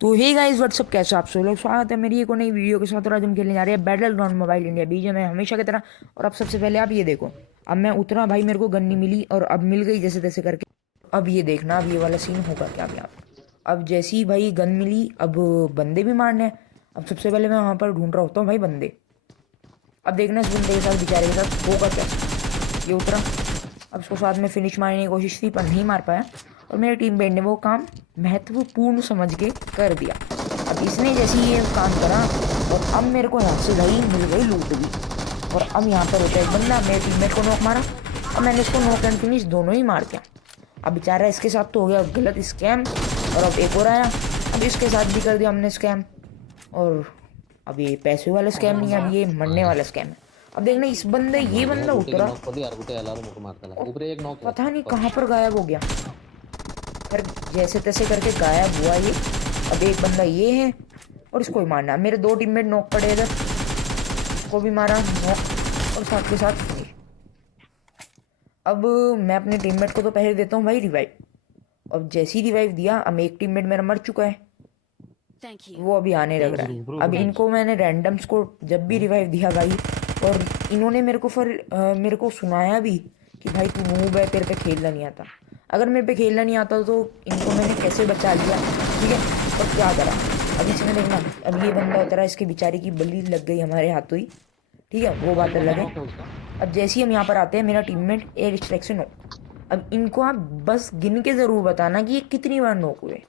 तो hey guys what's up, कैसे आप सब लोग, स्वागत है मेरी एक और नई वीडियो के साथ। और आज हम खेलने जा रहे हैं बैटल ग्राउंड मोबाइल इंडिया बीजे में, हमेशा की तरह। और अब सबसे पहले आप ये देखो, अब मैं उतरा भाई, मेरे को गन नहीं मिली और अब मिल गई जैसे तैसे करके। अब ये देखना, अब ये वाला सीन होगा क्या अब यहाँ पे। अब जैसी ही भाई गन मिली, अब बंदे भी मारने हैं। अब सबसे पहले मैं वहाँ पर ढूंढ रहा होता हूँ भाई बंदे। अब देखना इस बंदे के साथ, बेचारे के साथ होगा क्या। ये उतरा, अब उसको साथ में फिनिश मारने की कोशिश थी पर नहीं मार पाया। और मेरे टीम मेट ने वो काम महत्वपूर्ण समझ के कर दिया। अब इसने जैसे ही ये काम करा और अब मेरे को यहाँ से भाई मिल गई लूट भी। और अब यहाँ पर होता है एक बंदा, मेरे टीममेट को नॉक मारा और मैंने इसको नॉक एंड फिनिश दोनों ही मार दिया। अब बेचारा इसके साथ तो हो गया गलत स्कैम। और अब एक और आया, अब इसके साथ भी कर दिया हमने स्कैम। और अब ये पैसे वाला स्कैम नहीं है, अब ये मरने वाला स्कैम है। अब देखना इस बंदे, ये बंदा उतरा, पता नहीं कहाँ पर गायब हो गया। फिर जैसे तैसे करके गायब हुआ ये। अब एक बंदा ये है और इसको भी मारना। मेरे दो टीममेट नॉक पड़े इधर, इसको भी मारा नॉक और साथ के साथ फिनिश। अब मैं अपने टीममेट को तो पहले देता हूँ भाई रिवाइव। अब जैसे ही रिवाइव दिया, अब एक टीममेट मेरा मर चुका है, वो अभी आने लग रहा है। अब इनको मैंने रैंडम्स को जब भी रिवाइव दिया भाई, और इन्होंने मेरे को मेरे को सुनाया भी कि भाई तू नूब है, तेरे पे खेलना नहीं आता। अगर मेरे पे खेलना नहीं आता तो इनको मैंने कैसे बचा लिया, ठीक है। और क्या करा, अब इसमें देखना, अब ये बंदा उतरा, इसके बेचारे की बलि लग गई हमारे हाथों ही, ठीक है, वो बात अलग है। अब जैसे ही हम यहाँ पर आते हैं, मेरा टीममेट एयर डिस्ट्रैक्शन हो। अब इनको आप बस गिन के ज़रूर बताना कि ये कितनी बार नॉक हुए,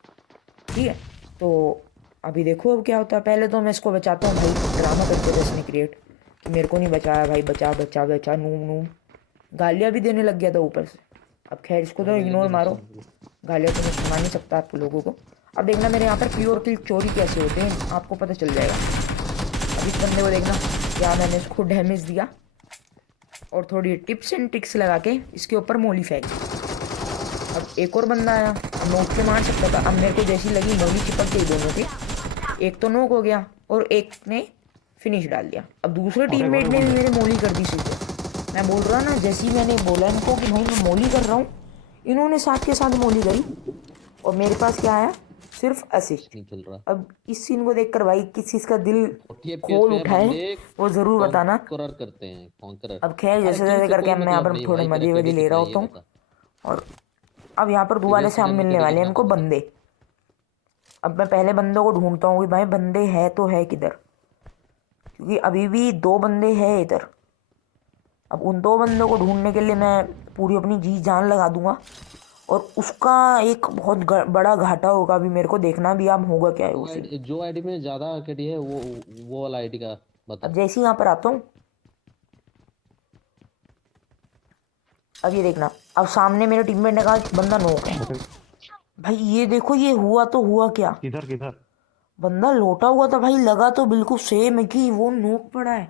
ठीक है। तो अभी देखो अब क्या होता है। पहले तो मैं इसको बचाता हूँ भाई, ड्रामा करते थे इसने क्रिएट कि मेरे को नहीं बचाया भाई, बचा बचा बचा, नूम नूम, गालियाँ भी देने लग गया था ऊपर से। अब खैर इसको तो इग्नोर मारो, गालियाँ तो मैं सुना नहीं सकता आप लोगों को। अब देखना मेरे यहाँ पर प्योर किल चोरी कैसे होते हैं, आपको पता चल जाएगा। अब इस बंदे को देखना, क्या मैंने इसको डैमेज दिया और थोड़ी टिप्स एंड ट्रिक्स लगा के इसके ऊपर मोली फेंक। अब एक और बंदा आया, अब मैं उठ के मार सकता था। अब मेरे को जैसी लगी मोली चिपक गई दोनों की, एक तो नॉक हो गया और एक ने फिनिश डाल दिया। अब दूसरे टीममेट ने भी मेरे मोली कर दी सीधे। मैं बोल रहा ना, जैसे ही मैंने बोला इनको कि भाई मैं मोली कर रहा हूँ, इन्होंने साथ के साथ मोली करी और मेरे पास क्या आया, सिर्फ असिस्ट। अब इस सीन को देखकर भाई किस चीज़ का दिल खोल उठा है वो ज़रूर बताना। करते हैं कॉन्करर। अब खैर जैसे किल जैसे से करके कोई मैं यहाँ मतलब पर नहीं थोड़े भाई, तेरा मजे वजे क्रेडिट ले रहा कितना है होता ये हूँ। बता। और अब यहाँ पर दोबारा प्रीवियस से हम सीजन में मिलने तेरे वाले हैं कितना इनको था? बंदे। अब मैं पहले बंदों को ढूंढता हूँ कि भाई बंदे है तो है किधर, क्योंकि अभी भी दो बंदे हैं इधर। अब उन दो बंदों को ढूंढने के लिए मैं पूरी अपनी जी जान लगा दूंगा और उसका एक बहुत बड़ा घाटा होगा। अभी मेरे को देखना भी आप होगा क्या है जो उसी। जो आईडी में ज्यादा आईडी है वो वाला आईडी का अब बता। जैसे ही यहाँ पर आता हूँ, अब ये देखना, अब सामने मेरे टीममेट ने कहा बंदा नोक है। भाई ये देखो, ये हुआ तो हुआ क्या, किधर किधर? बंदा लोटा हुआ था भाई, लगा तो बिल्कुल सेम है कि वो नोक पड़ा है।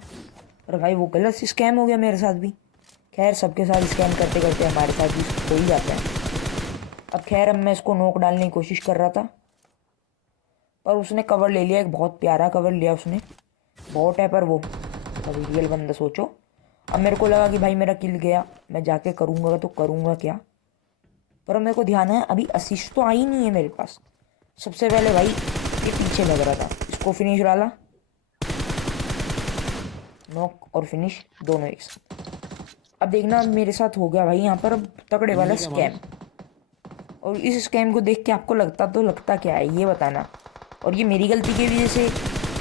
अरे भाई वो गलत स्कैम हो गया मेरे साथ भी। खैर सबके साथ स्कैम करते करते हमारे साथ भी हो ही जाते हैं। अब खैर अब मैं इसको नोक डालने की कोशिश कर रहा था पर उसने कवर ले लिया, एक बहुत प्यारा कवर लिया उसने। बॉट है पर वो अभी रियल बंदा सोचो। अब मेरे को लगा कि भाई मेरा किल गया, मैं जाके करूँगा तो करूँगा क्या। पर मेरे को ध्यान है अभी असिस्ट तो आई नहीं है मेरे पास। सबसे पहले भाई ये पीछे लग रहा था, इसको फिनिश डाला, नॉक और फिनिश दोनों एक साथ। अब देखना मेरे साथ हो गया भाई यहाँ पर अब तगड़े वाला एनिमी क्या स्कैम। माउस? और इस स्कैम को देख के आपको लगता तो लगता क्या है ये बताना। और ये मेरी गलती की वजह से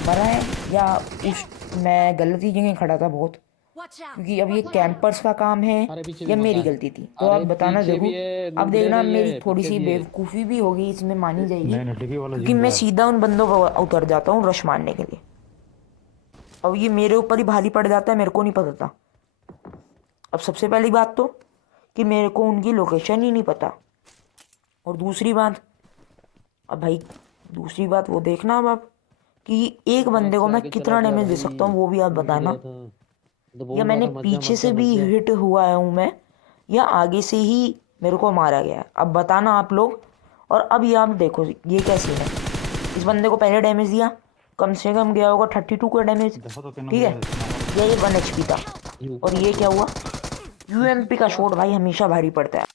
मरा है या उस मैं गलती जगह खड़ा था बहुत, क्योंकि अब ये कैंपर्स का काम है अरे पीछे भी या बंदा मेरी है। गलती थी, तो आप अरे बताना पीछे भी ज़रूर। है, अब लूट ले देखना रही मेरी है, थोड़ी पीछे सी भी है। बेवकूफ़ी भी होगी इसमें, मानी जाएगी, नहीं नहीं, टीवी वाला क्योंकि जिम मैं गया। सीधा उन बंदों पर उतर जाता हूँ रश मारने के लिए। अब ये मेरे ऊपर ही भारी पड़ जाता है, मेरे को नहीं पता था। अब सबसे पहली बात तो कि मेरे को उनकी लोकेशन ही नहीं पता। और दूसरी बात, अब भाई दूसरी बात वो देखना अब आप कि एक इतना बंदे को से मैं आगे चला कितना गया डैमेज दे भाई, सकता हूँ वो भी आप टूट बताना। गया था। तो या बोल रहा मैंने था मत जा पीछे मत जा से मत भी जा। हिट हुआ हूँ मैं, या आगे से ही मेरे को मारा गया है, अब बताना आप लोग। और अब ये आप देखो ये क्या सीन है। इस बंदे को पहले डैमेज दिया, कम से कम गया होगा 32 का डैमेज, देखो तो क्या ठीक है। नंबर। ये 1 HP था। ये ऊपर और आ ये गया। क्या हुआ, इसमें UMP का क्या शॉट भाई हमेशा भारी पड़ता है।